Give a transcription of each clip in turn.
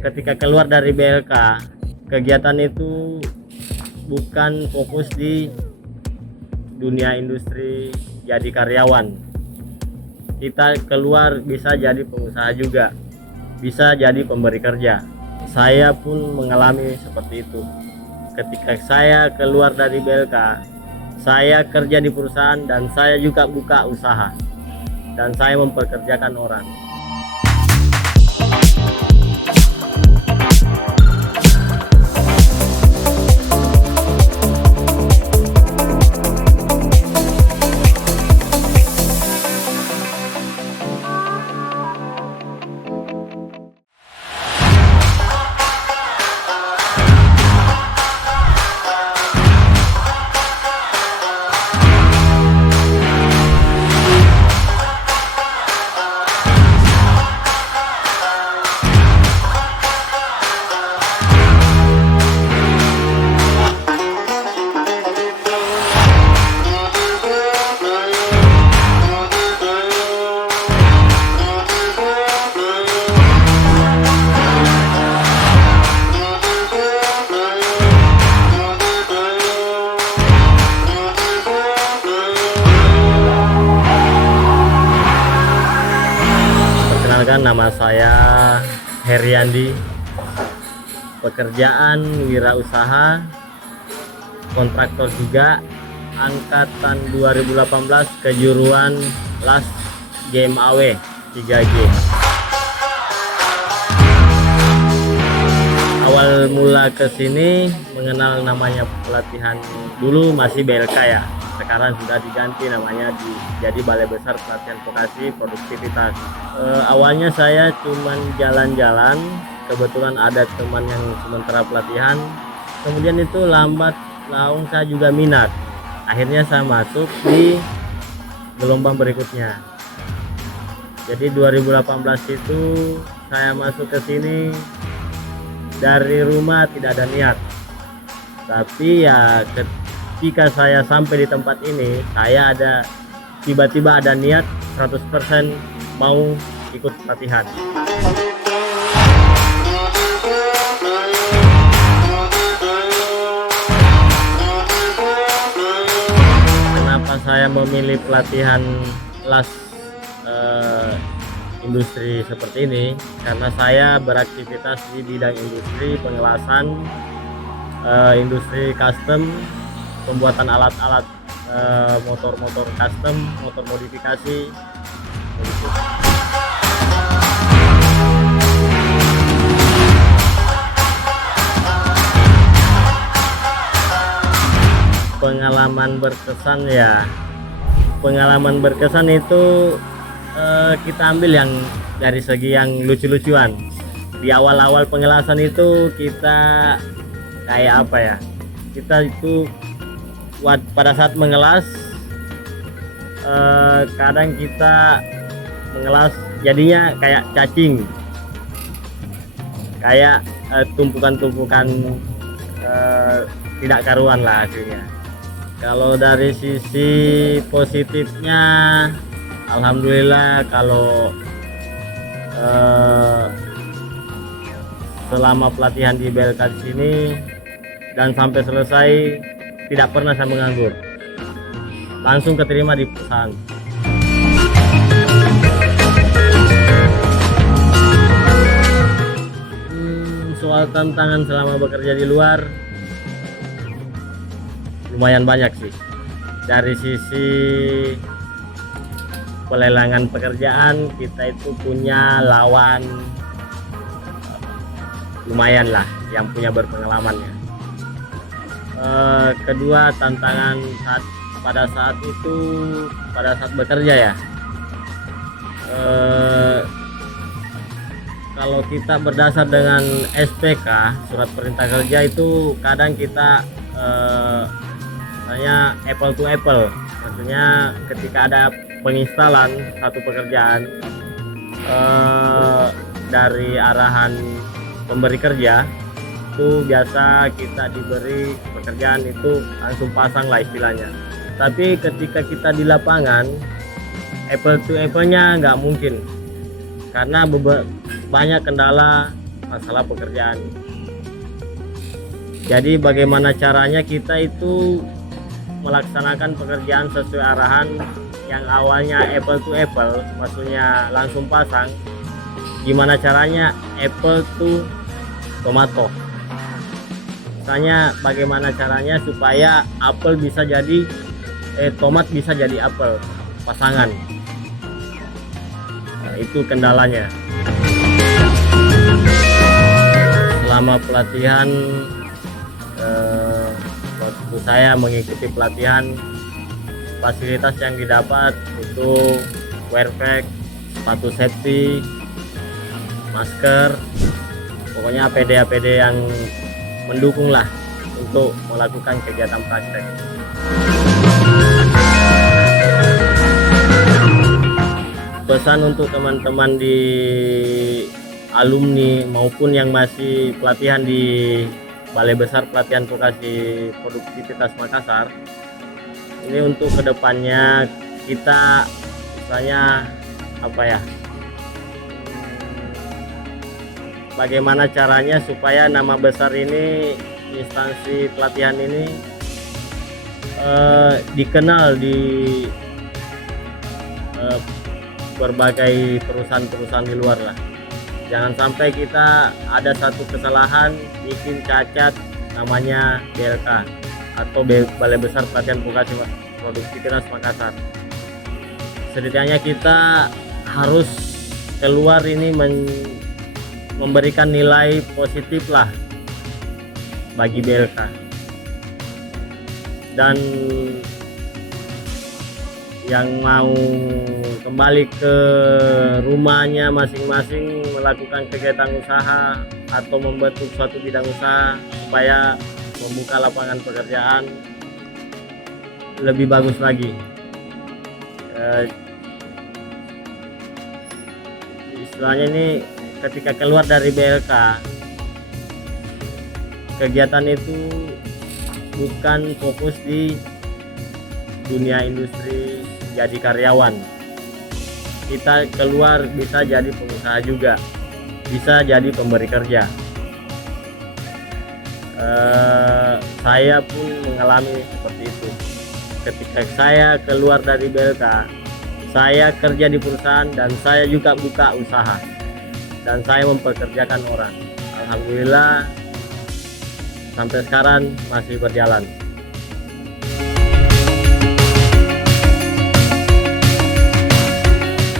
ketika keluar dari BLK, kegiatan itu bukan fokus di dunia industri jadi karyawan. Kita keluar bisa jadi pengusaha juga, bisa jadi pemberi kerja. Saya pun mengalami seperti itu. Ketika saya keluar dari BLK, saya kerja di perusahaan dan saya juga buka usaha dan saya mempekerjakan orang. Perkenalkan, nama saya Heriandi, pekerjaan wirausaha, kontraktor juga, angkatan 2018, kejuruan las game AW 3G. Awal mula kesini mengenal namanya pelatihan, dulu masih BLK ya, sekarang sudah diganti namanya jadi Balai Besar Pelatihan Vokasi Produktivitas. Awalnya saya cuman jalan-jalan, kebetulan ada teman yang sementara pelatihan, kemudian itu lambat laun saya juga minat, akhirnya saya masuk di gelombang berikutnya. Jadi 2018 itu saya masuk ke sini dari rumah tidak ada niat, tapi ya ketika saya sampai di tempat ini, saya tiba-tiba ada niat 100% mau ikut pelatihan. Kenapa saya memilih pelatihan las industri seperti ini? Karena saya beraktivitas di bidang industri pengelasan, industri custom, pembuatan alat-alat motor-motor custom, motor modifikasi begitu. Pengalaman berkesan ya, pengalaman berkesan itu kita ambil yang dari segi yang lucu-lucuan. Di awal-awal pengelasan itu kita kayak apa ya, kita itu pada saat mengelas, kadang kita mengelas jadinya kayak cacing, kayak tumpukan-tumpukan tidak karuan lah hasilnya. Kalau dari sisi positifnya, alhamdulillah kalau selama pelatihan di BLK sini dan sampai selesai tidak pernah saya menganggur, langsung keterima di perusahaan. Soal tantangan selama bekerja di luar lumayan banyak sih. Dari sisi pelelangan pekerjaan, kita itu punya lawan lumayan lah yang punya berpengalaman ya. Kedua, tantangan pada saat bekerja ya, kalau kita berdasar dengan SPK, surat perintah kerja, itu kadang kita misalnya apple to apple, maksudnya ketika ada penginstalan satu pekerjaan dari arahan pemberi kerja, itu biasa kita diberi pekerjaan itu langsung pasang lah istilahnya. Tapi ketika kita di lapangan, apple to apple nya nggak mungkin, karena banyak kendala masalah pekerjaan. Jadi bagaimana caranya kita itu melaksanakan pekerjaan sesuai arahan yang awalnya apple to apple, maksudnya langsung pasang. Gimana caranya apple to tomato, misalnya bagaimana caranya supaya apel bisa jadi tomat bisa jadi apel pasangan. Nah, itu kendalanya. Selama pelatihan, waktu saya mengikuti pelatihan, fasilitas yang didapat itu wear pack, sepatu safety, masker, pokoknya APD yang mendukung lah untuk melakukan kegiatan praktek. Pesan untuk teman-teman di alumni maupun yang masih pelatihan di Balai Besar Pelatihan Vokasi Produktivitas Makassar, ini untuk kedepannya kita misalnya bagaimana caranya supaya nama besar ini, instansi pelatihan ini dikenal di berbagai perusahaan-perusahaan di luar lah. Jangan sampai kita ada satu kesalahan bikin cacat namanya BLK atau Balai Besar Pelatihan Vokasi Produktivitas Makassar. Setidaknya kita harus keluar ini memberikan nilai positif lah bagi BLK. Dan yang mau kembali ke rumahnya masing-masing melakukan kegiatan usaha atau membentuk suatu bidang usaha supaya membuka lapangan pekerjaan lebih bagus lagi. Istilahnya ini ketika keluar dari BLK, kegiatan itu bukan fokus di dunia industri jadi karyawan. Kita keluar bisa jadi pengusaha juga, bisa jadi pemberi kerja. Saya pun mengalami seperti itu. Ketika saya keluar dari BLK, saya kerja di perusahaan dan saya juga buka usaha dan saya mempekerjakan orang. Alhamdulillah sampai sekarang masih berjalan.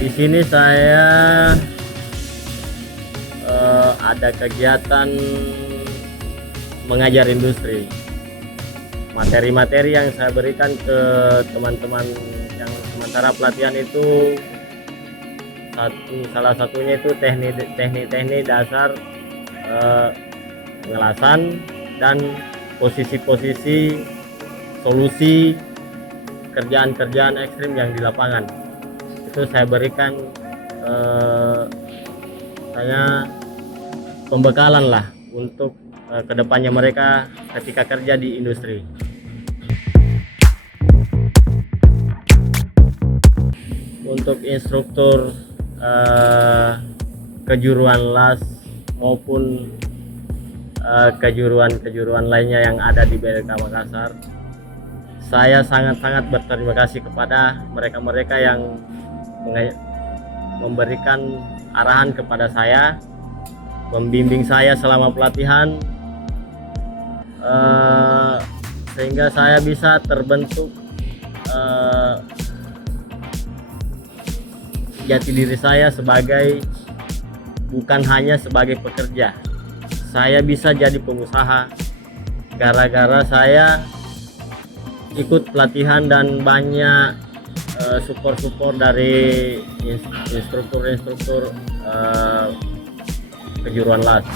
Di sini saya ada kegiatan mengajar industri. Materi-materi yang saya berikan ke teman-teman yang sementara pelatihan itu salah satunya itu teknik dasar pengelasan dan posisi-posisi solusi kerjaan-kerjaan ekstrim yang di lapangan. Itu saya berikan saya pembekalan lah untuk kedepannya mereka ketika kerja di industri. Untuk instruktur kejuruan las maupun kejuruan lainnya yang ada di BLK Makassar, saya sangat-sangat berterima kasih kepada mereka-mereka yang memberikan arahan kepada saya, membimbing saya selama pelatihan, sehingga saya bisa terbentuk jati diri saya sebagai bukan hanya sebagai pekerja. Saya bisa jadi pengusaha gara-gara saya ikut pelatihan dan banyak support dari instruktur kejuruan las.